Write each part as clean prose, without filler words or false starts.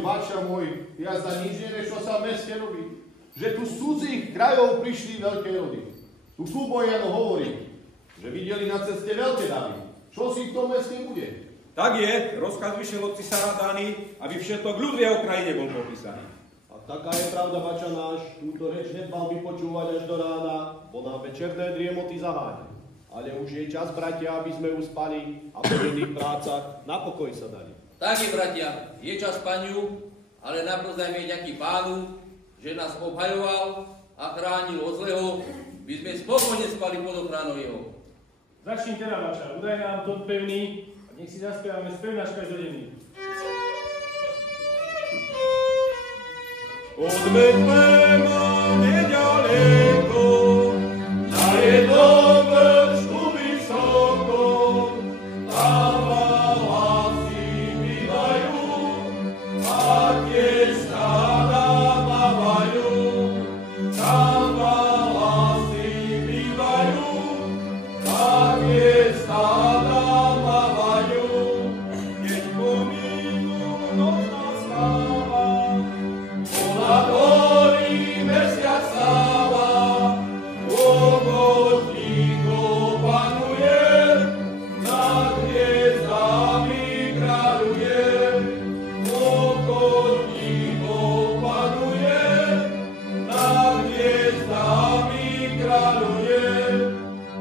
Bača môj, ja za nič neviem, čo sa v meste robí. Že tu z cudzích krajov prišli veľké rody. Tu Kubo Jano hovorí, že videli na ceste veľké davy. Čo si v tom meste bude? Tak je, rozkaz vyšiel od cisára Dány, aby všetok ľud v jeho krajine bol popísaný. A taká je pravda, bača náš, túto reč nedbal vypočúvať až do rána, bo nám večerné driemoty zaháňa. Ale už je čas, bratia, aby sme uspali a v denných prácach na pokoj sa dali. Tak je, bratia, je čas paniu, ale naprozajme ďaký pánu, že nás obhajoval a chránil od zlého, by sme spokojne spali pod ochranou jeho. Začni teda, bača, udaj nám tón pevný a nech si zaspievame spevnáčka každodenný. Odvedme nedaleko, na jednom vršku vysoko, tam hlasy bývajú, a tiež stáda mávajú. Tam hlasy bývajú, a tiež stáda mávajú. Keď pomínú noc nastáva, na horí mesiac stáva, obotníkov panuje, nad hviezdami kráľuje. Obotníkov panuje, nad hviezdami kráľuje.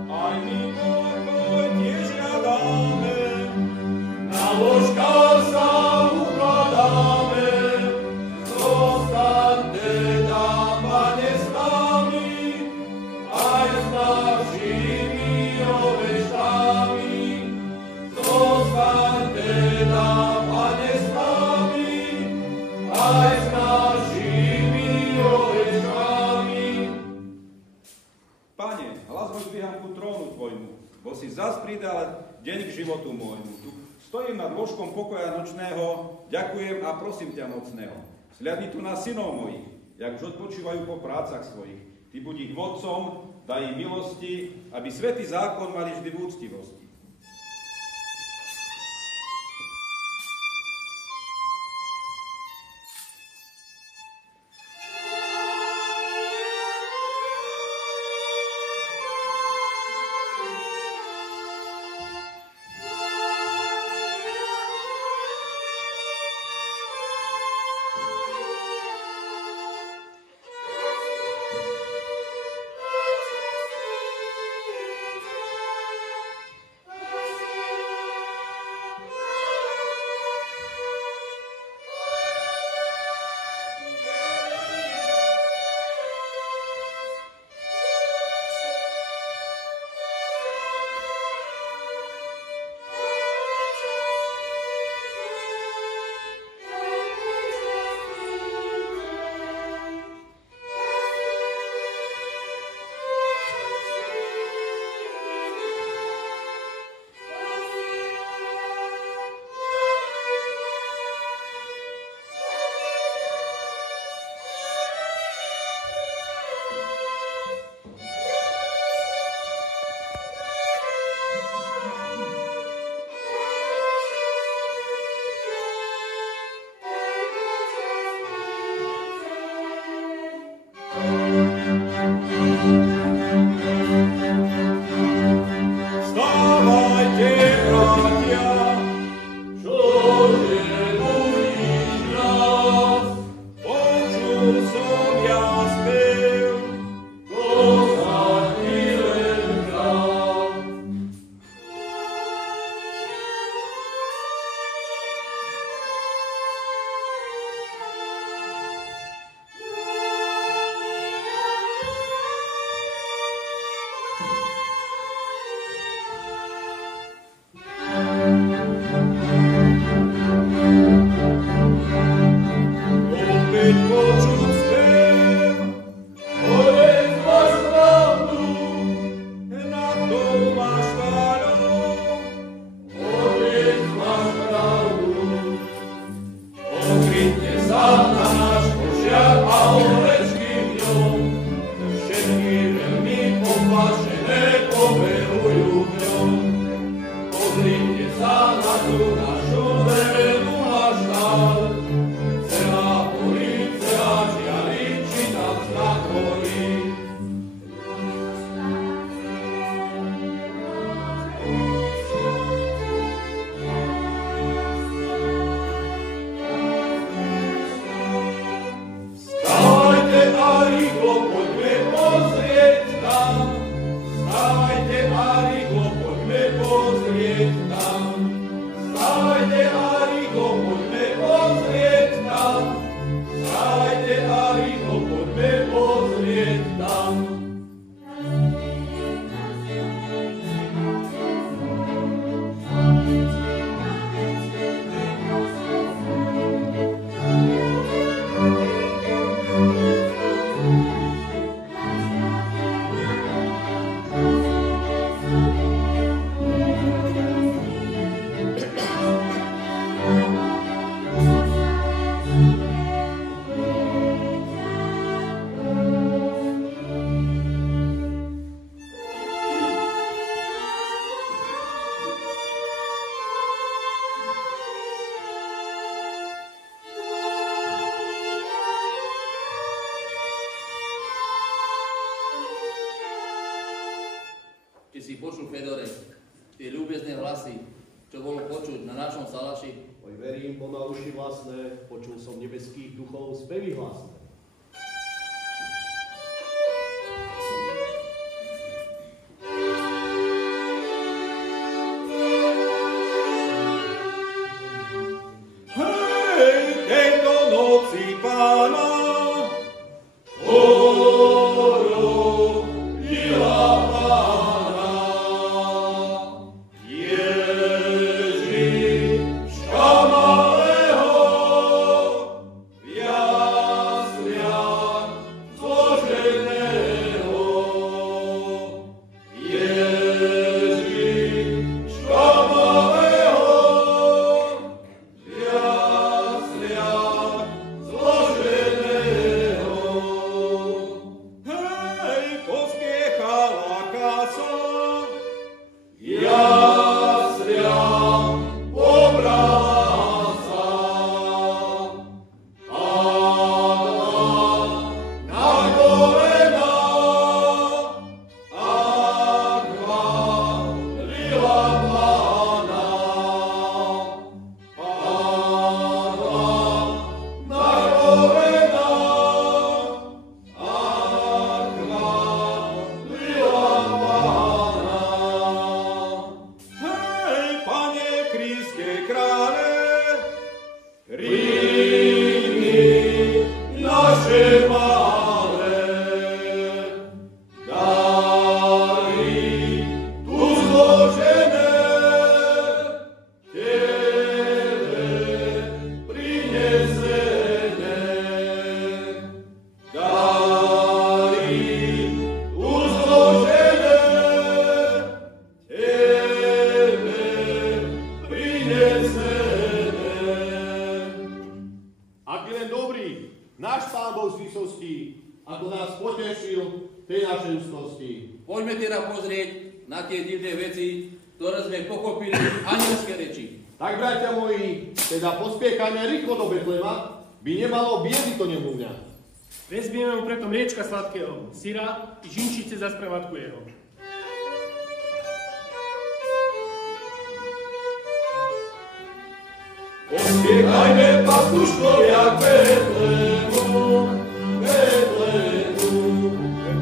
Aj my pokoj tiež žiadame, na ložka sa ukladáme. Zostaňte tam, Pane, s nami, aj s našimi ovečkami. Zostaňte tam, Pane, s nami, aj s našimi ovečkami. Pane, hlas môj zdvíham ku trónu Tvojmu, bo si zas pridal deň k životu môjmu. Tu stojím nad ložkom pokoja nočného, ďakujem a prosím ťa mocného. Sľadni tu na synov mojich, jak už odpočívajú po prácach svojich. Ty buď ich vodcom, daj im milosti, aby svätý zákon mali vždy v úctivosti. Som ja počul, Fedore, tie ľúbezné hlasy, čo bolo počuť na našom salaši? Oj, verím po na uši vlastné, počul som nebeských duchov spevy hlasné. Vezmieme mu preto mliečka sladkého, syra i žinčice za spravatku jeho. Pospiechajme, pastuškovia, k Betlému, Betlému,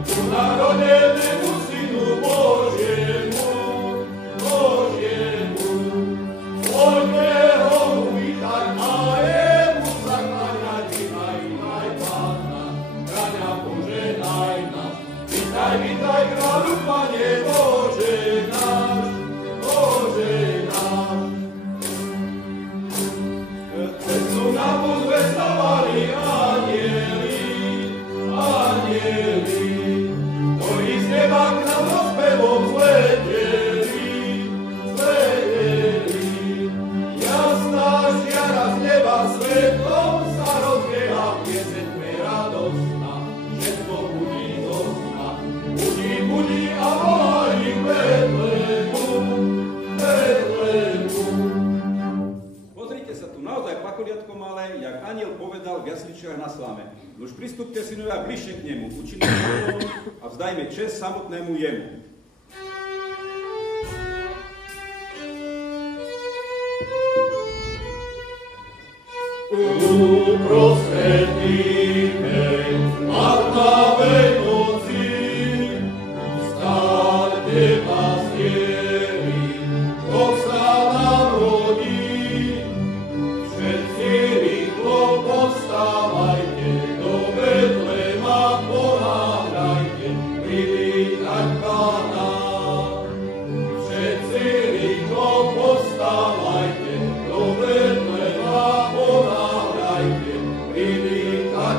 ku narodenému Synu Božiemu, Božiemu. Poďme ho uvítať a jemu zakláňať, vítaj, vítaj, Pána, kráľa poženaj nás. Vítaj, vítaj, kráľu, Pane Bože náš, Bože náš. Cestu nám uzvestovali anjeli, anjeli, ktorí z neba k nám rozpevom zleteli, zleteli. Jasná žiara z neba svetlom sa rozvieha, pieseň je radostná, všetko budí zo sna. Budí, budí a volaj k Betlému, Betlému. Pozrite sa tu naozaj pakoliatko malé, jak anjel povedal v jasličiach na slame. Už pristúpte, synovia, bližšie k nemu, učiníme poklonu a vzdajme čest samotnému jemu. Uprostred tichej a tmavej noci vstaňte, pastieri, Boh sa narodí. Všetci rýchlo povstávajte, do Betléma ponáhľajte, privítať Pána. Všetci rýchlo povstávajte, do Betléma ponáhľajte, privítať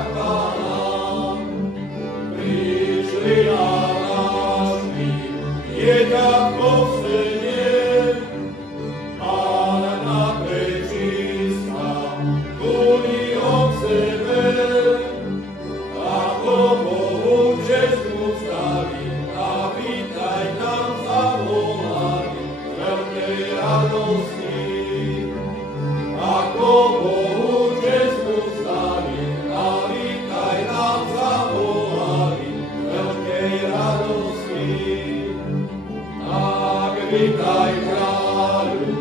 vítaj kráľu,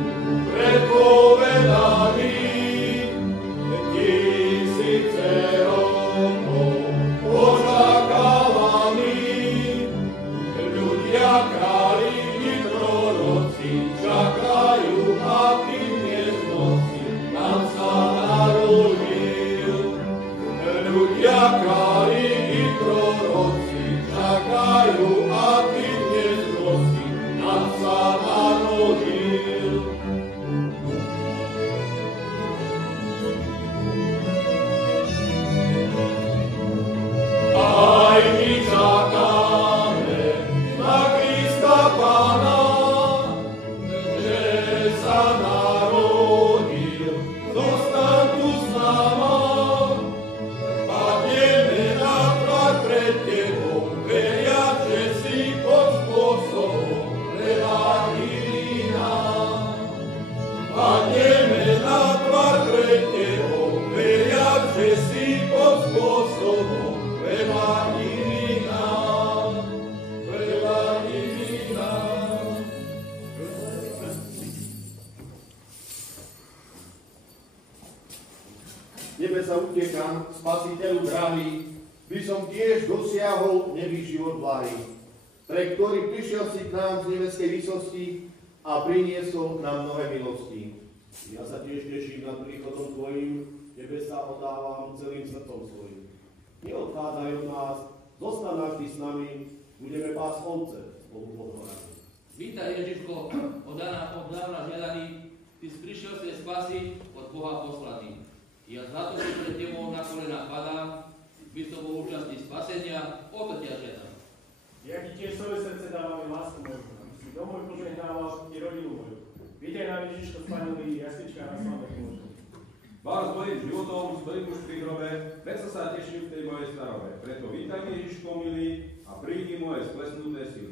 predpovedaný, tisíce rokov očakávaný. Ľudia, králi i proroci čakajú, a ty dnes noci nám sa narodil. Ľudia, králi i proroci čakajú, a ty dnes noci nám sa narodil. Aj my čakáme na Krista Pána, že sa narodil, zostaň tu s náma. Padneme na tvár pred tebou, veriac, že si pod spôsobom Evangelina. Padneme na tvár pred tebou, veriac, že si pod spôsobom Evangelina. Evangelina. Tebe sa utekam, Spasiteľu drahý, by som tiež dosiahol nebý život blahý, pre ktorý prišiel si k nám z nebeskej výsosti a priniesol nám mnohé milosti. Ja sa tiež teším nad príchodom tvojim, tebe sa oddávam celým srdcom svojim. Neodchádzaj od nás, zostaň navždy s nami, budeme pásť ovce spolu pod horami. Vítaj Ježiško, od dávna žiadaný, ty si prišiel sa spasiť od Boha poslaný. Ja za to, že pred tebou na kolenách padám, by som bol účastný spasenia, o to ťa žiadam. Ja ti tiež svoje srdce dávam lásku možno, aby si domov požehnával i rodinu moju. Vítaj nám Ježiško spanilý, jaslička na sláve možno. Vás mojim životom stojím už pri hrobe, predsa sa teším v tej mojej starobe. Preto vítaj Ježiško milý a príjmi moje sklesnuté sily.